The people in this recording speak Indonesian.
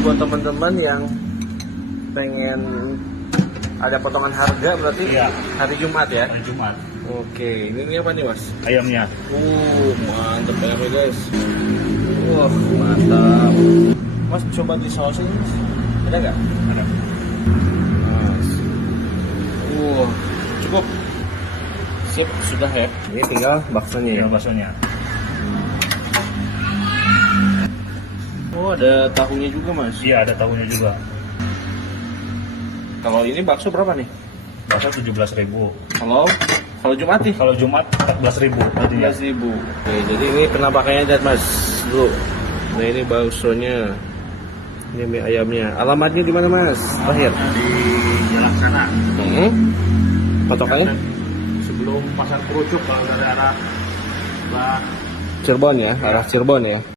buat teman-teman yang pengen ada potongan harga berarti hari Jumat ya? Hari Jumat. Oke, ini apa nih mas? Ayamnya. Mantap ayamnya guys. Wah, mantap. Mas coba di sausnya mas. Ada nggak? Ada. Mas. Cukup. Sip, sudah ya. Ini tinggal baksonya ya? Tinggal baksonya. Oh, ada tahunya juga mas? Iya, ada tahunya juga. Kalau ini bakso berapa nih? Bakso 17.000. Kalau Jumat nih? Kalau Jumat 14.000. 14.000. Oke, jadi ini penampakannya lihat mas dulu. Nah ini baksonya, ini mie ayamnya. Alamatnya di mana mas? Terakhir. Di jalan sana. Patokannya? Sebelum pasar kerucuk kalau dari arah Cirebon ya, arah Cirebon ya.